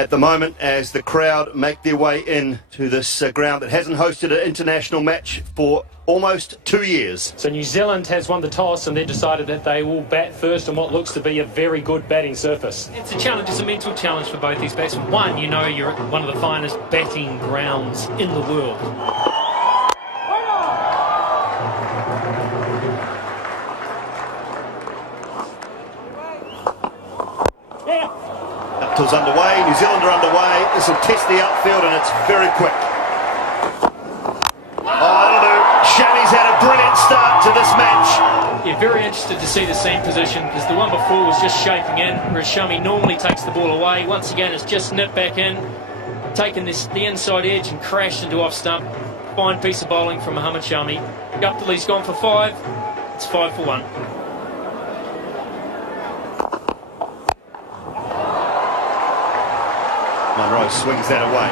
at the moment as the crowd make their way in to this ground that hasn't hosted an international match for almost 2 years. So New Zealand has won the toss and then decided that they will bat first on what looks to be a very good batting surface. It's a challenge, it's a mental challenge for both these batsmen. One, you know you're at one of the finest batting grounds in the world. Uptill's underway, New Zealand are underway. This will test the outfield and it's very quick. Oh, that'll do. Shami's had a brilliant start to this match. You're very interested to see the seam position because the one before was just shaping in, whereas Shami normally takes the ball away. Once again, it's just nipped back in, taken the inside edge and crashed into off stump. Fine piece of bowling from Mohammad Shami. Guptilly's gone for 5. It's 5 for 1. Monroe swings that away.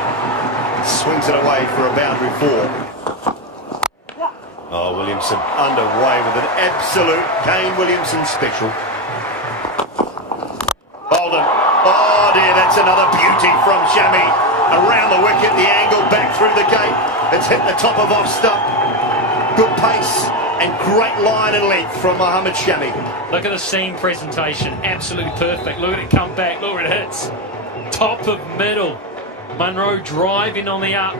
Swings it away for a boundary 4. Oh, Williamson underway with an absolute Kane Williamson special. Bolden. Oh dear, that's another beauty from Shami. Around the wicket, the angle back through the gate. It's hit the top of off stump. Good pace and great line and length from Mohammad Shami. Look at the seam presentation, absolutely perfect. Look at it come back, look at it hits. Top of middle. Munro driving on the up.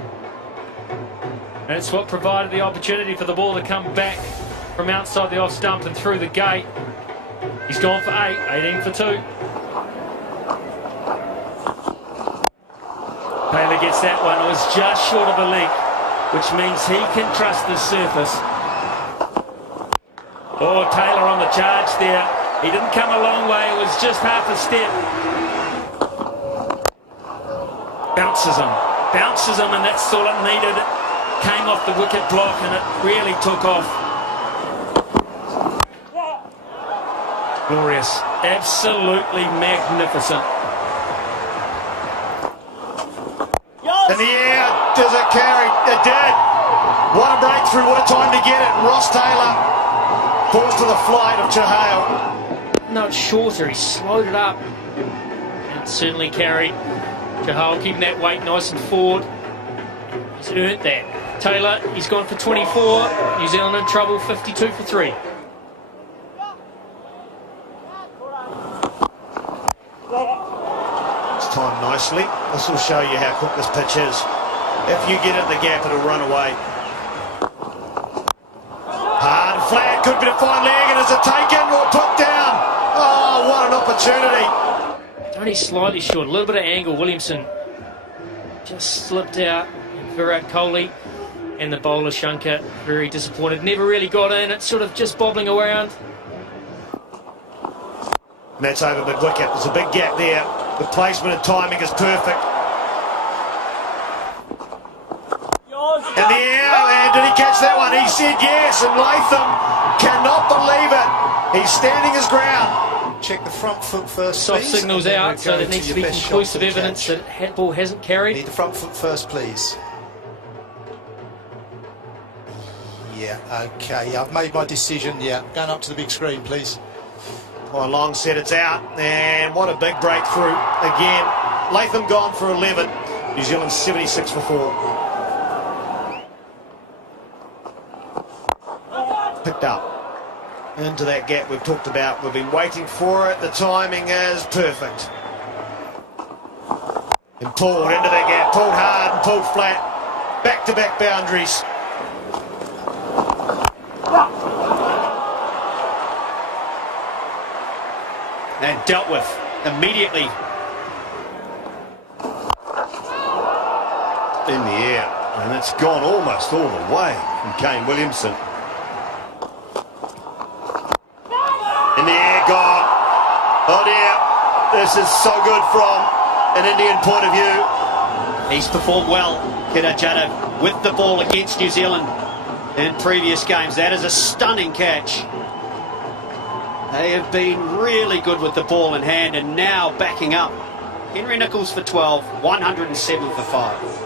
That's what provided the opportunity for the ball to come back from outside the off stump and through the gate. He's gone for 8, 18 for 2. Taylor gets that one. It was just short of a leg, which means he can trust the surface. Oh, Taylor on the charge there. He didn't come a long way. It was just half a step. Bounces him, and that's all it needed. It came off the wicket block and it really took off. Glorious, absolutely magnificent. In the air, does it carry? It did. What a breakthrough, what a time to get it. Ross Taylor falls to the flight of Chahal. No, it's shorter, he slowed it up. And it certainly carried. Chahal keeping that weight nice and forward. He's earned that. Taylor, he's gone for 24. New Zealand in trouble, 52 for 3. It's timed nicely. This will show you how quick this pitch is. If you get in the gap, it'll run away. Hard and flat, could be a fine leg, and is it taken or put down? Oh, what an opportunity. Only slightly short, a little bit of angle. Williamson just slipped out. Virat Kohli and the bowler Shankar very disappointed. Never really got in. It's sort of just bobbling around. And that's over mid-wicket. There's a big gap there. The placement and timing is perfect. In the air, and did he catch that one? He said yes, and Latham cannot believe it. He's standing his ground. Check the front foot first, Soft please. signals out, so there needs to be conclusive evidence that ball hasn't carried. Need the front foot first, please. Yeah, okay, I've made my decision. Yeah, going up to the big screen, please. Well, Long said it's out, and what a big breakthrough. Again, Latham gone for 11. New Zealand 76 for 4. Picked up into that gap we've talked about. We've been waiting for it. The timing is perfect. And pulled into that gap, pulled hard and pulled flat. Back-to-back boundaries. And dealt with immediately. In the air, and it's gone almost all the way from Kane Williamson. In the air, gone. Oh dear, this is so good from an Indian point of view. He's performed well, Kedar Jadhav, with the ball against New Zealand in previous games. That is a stunning catch. They have been really good with the ball in hand, and now backing up. Henry Nicholls for 12, 107 for 5.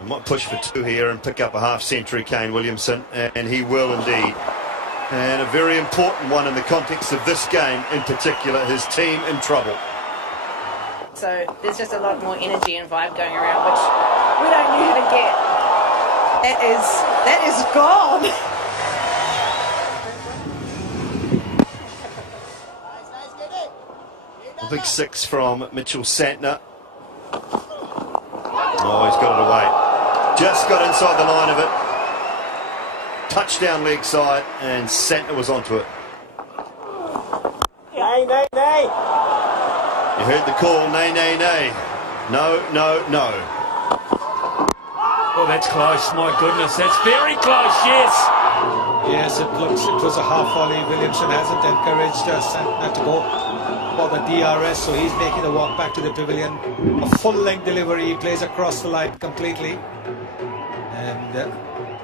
I might push for 2 here and pick up a half-century, Kane Williamson, and he will indeed. And a very important one in the context of this game in particular, his team in trouble. So there's just a lot more energy and vibe going around, which we don't usually get. That is gone. A big 6 from Mitchell Santner. Oh, he's got it away. Just got inside the line of it. Touchdown leg side, and Santner was onto it. Nay, nay, nay. You heard the call, nay, nay, nay. No, no, no. Oh, that's close. My goodness, that's very close. Yes. Yes, it was a half volley. Williamson hasn't encouraged Santner to go for the DRS, so he's making the walk back to the pavilion. A full-length delivery, he plays across the line completely, and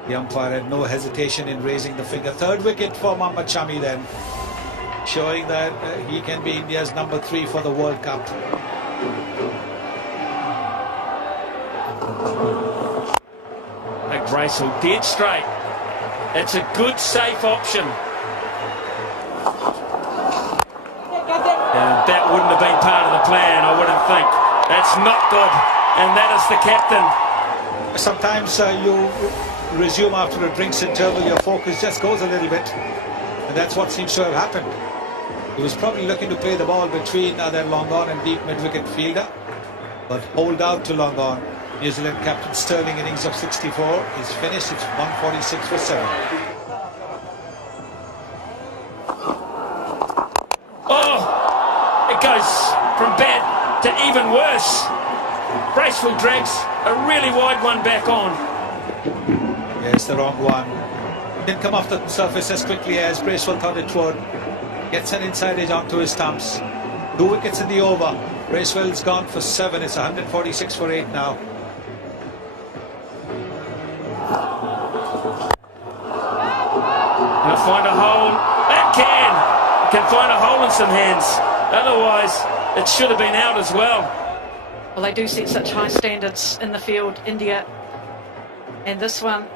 the umpire had no hesitation in raising the finger. Third wicket for Mohammad Shami then, showing that he can be India's number 3 for the World Cup. Graceful, dead straight. That's a good, safe option. That wouldn't have been part of the plan, I wouldn't think. That's not good, and that is the captain. Sometimes you resume after a drinks interval, your focus just goes a little bit, and that's what seems to have happened. He was probably looking to play the ball between that long on and deep mid-wicket fielder, but hold out to long on. New Zealand captain Sterling, innings of 64, is finished. It's 146 for 7. Oh, it goes from bad to even worse. Bracewell drags a really wide one back on. Yeah, it's the wrong one. Didn't come off the surface as quickly as Bracewell thought it would. Gets an inside edge onto his stumps. 2 wickets in the over. Bracewell's gone for 7. It's 146 for 8 now. Can find a hole. That can find a hole in some hands. Otherwise, it should have been out as well. Well, they do set such high standards in the field, India. And this one,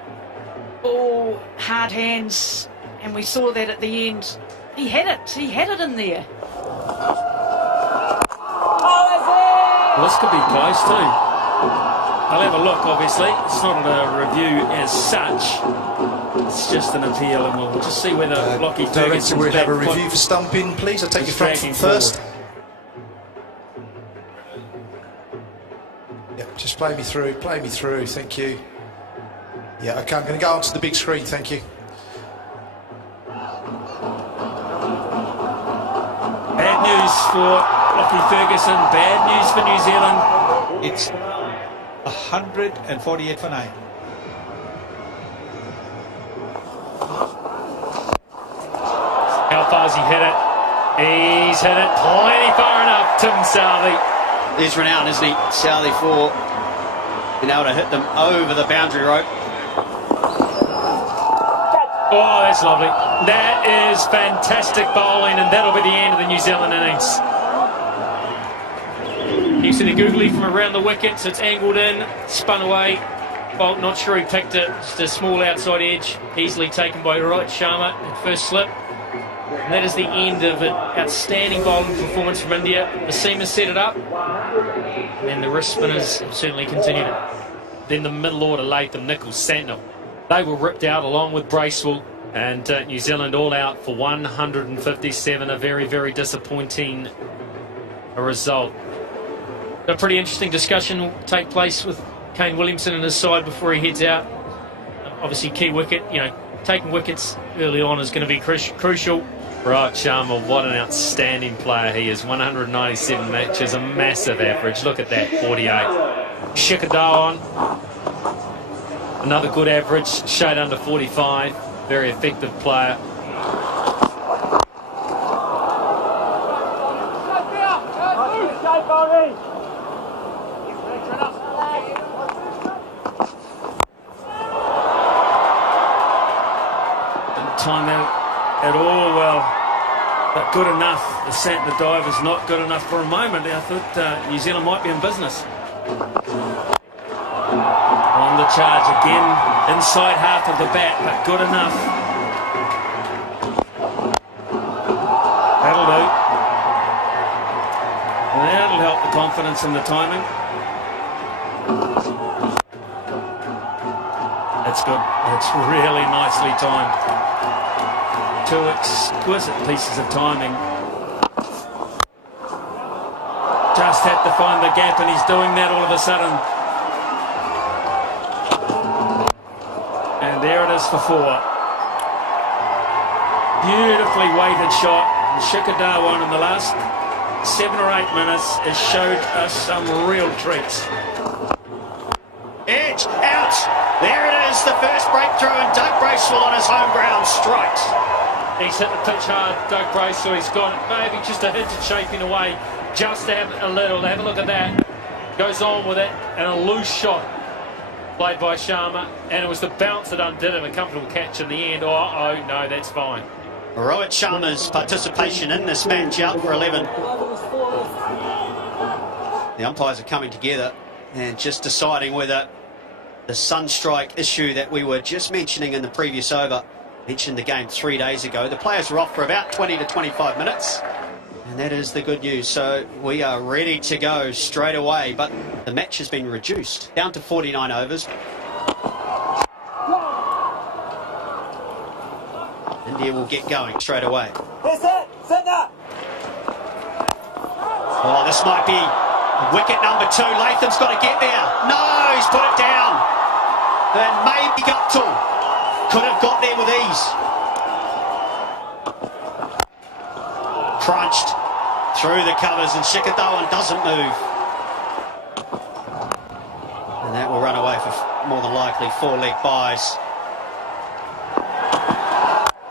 all hard hands. And we saw that at the end. He had it in there. Well, this could be close too. I'll have a look, obviously. It's not a review as such. It's just an appeal, and we'll just see whether Lockie Ferguson's we'll have a back review for stumping, please. I'll take you from dragging first. forward. Yeah, just play me through, thank you. Yeah, okay, I'm going to go onto the big screen, thank you. Bad news for Lockie Ferguson, bad news for New Zealand. It's 148 for 9. How far has he hit it? He's hit it plenty far enough, Tim Southey. There's renown, isn't he? Southey for being able to hit them over the boundary rope. Oh, that's lovely. That is fantastic bowling, and that'll be the end of the New Zealand innings. You see the googly from around the wickets. It's angled in, spun away. Bolt, not sure he picked it. Just a small outside edge, easily taken by Rohit Sharma at first slip. And that is the end of an outstanding bowling performance from India. The seamers set it up, and the wrist spinners have certainly continued it. Then the middle order, Latham, Nichols, Santner. They were ripped out along with Bracewell, and New Zealand all out for 157. A very, very disappointing result. A pretty interesting discussion will take place with Kane Williamson and his side before he heads out. Obviously, key wicket, taking wickets early on is going to be crucial. Rohit Sharma, what an outstanding player he is. 197 matches, a massive average. Look at that, 48. Shikhar Dhawan, another good average, shade under 45. Very effective player. Time out at all well, but good enough. The Santner dive is not good enough for a moment. I thought New Zealand might be in business. On the charge again, inside half of the bat, but good enough. confidence in the timing. That's good. That's really nicely timed. Two exquisite pieces of timing. Just had to find the gap, and he's doing that all of a sudden. And there it is for 4. Beautifully weighted shot. Shikadawa in the last 7 or 8 minutes has showed us some real treats. Edge, out. There it is, the first breakthrough, and Doug Bracewell on his home ground strikes. He's hit the pitch hard, Doug Bracewell. He's got maybe just a hint of shaping away, just to have a little. Have a look at that. Goes on with it, and a loose shot played by Sharma, and it was the bounce that undid him. A comfortable catch in the end. Oh, no, that's fine. Rohit Sharma's participation in this match out for 11. The umpires are coming together and just deciding whether the sunstrike issue that we were just mentioning in the previous over, mentioned the game 3 days ago. The players were off for about 20 to 25 minutes, and that is the good news. So we are ready to go straight away, but the match has been reduced down to 49 overs. India will get going straight away. Oh, this might be wicket number 2. Latham's got to get there. No, he's put it down. And maybe Guptill could have got there with ease. Crunched through the covers, and Shikadawan doesn't move. And that will run away for more than likely 4-leg buys.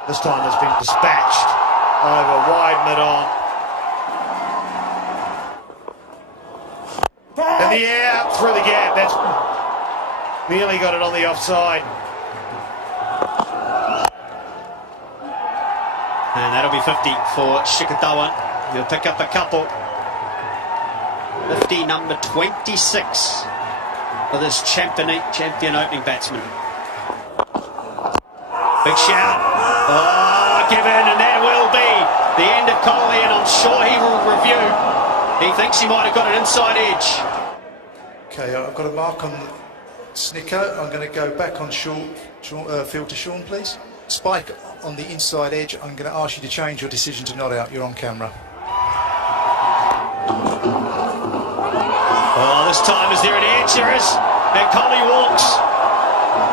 This time it's been dispatched over wide mid-on. In the air, through the gap. That's nearly got it on the offside. And that'll be 50 for Shikadawan. He'll pick up a couple. 50, number 26 for this champion opening batsman. Big shout. Oh, give in, and that will be the end of Kohli, and I'm sure he will review. He thinks he might have got an inside edge. Okay, I've got a mark on Snicko. I'm going to go back on field to Sean, please. Spike on the inside edge. I'm going to ask you to change your decision to not out. You're on camera. Oh, this time, is there an edge? There is. And Kohli walks.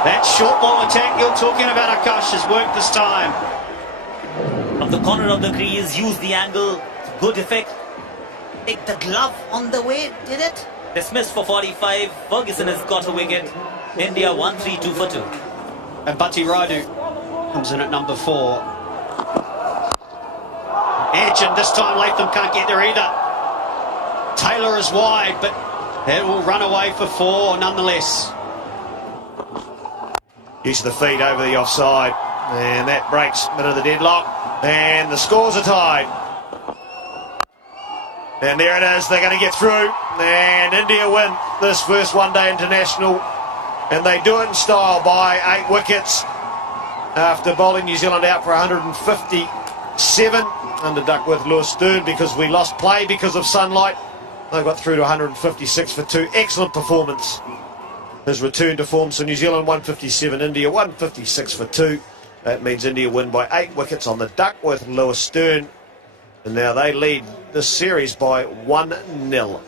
That short ball attack you're talking about, Akash, has worked this time. From the corner of the crease, use the angle, good effect. Take the glove on the way, did it? Dismissed for 45, Ferguson has got a wicket. India 1-3-2 for 2. And Bhatti Radu comes in at number 4. Edge, and this time Latham can't get there either. Taylor is wide, but it will run away for 4 nonetheless. Use of the feet over the offside, and that breaks a bit of the deadlock, and the scores are tied. And there it is, they're going to get through, and India win this first one-day international, and they do it in style by 8 wickets after bowling New Zealand out for 157 under Duckworth Lewis Stern because we lost play because of sunlight. They got through to 156 for 2. Excellent performance. His return to form, so New Zealand 157, India 156 for 2. That means India win by 8 wickets on the Duckworth Lewis Stern, and now they lead this series by 1-0.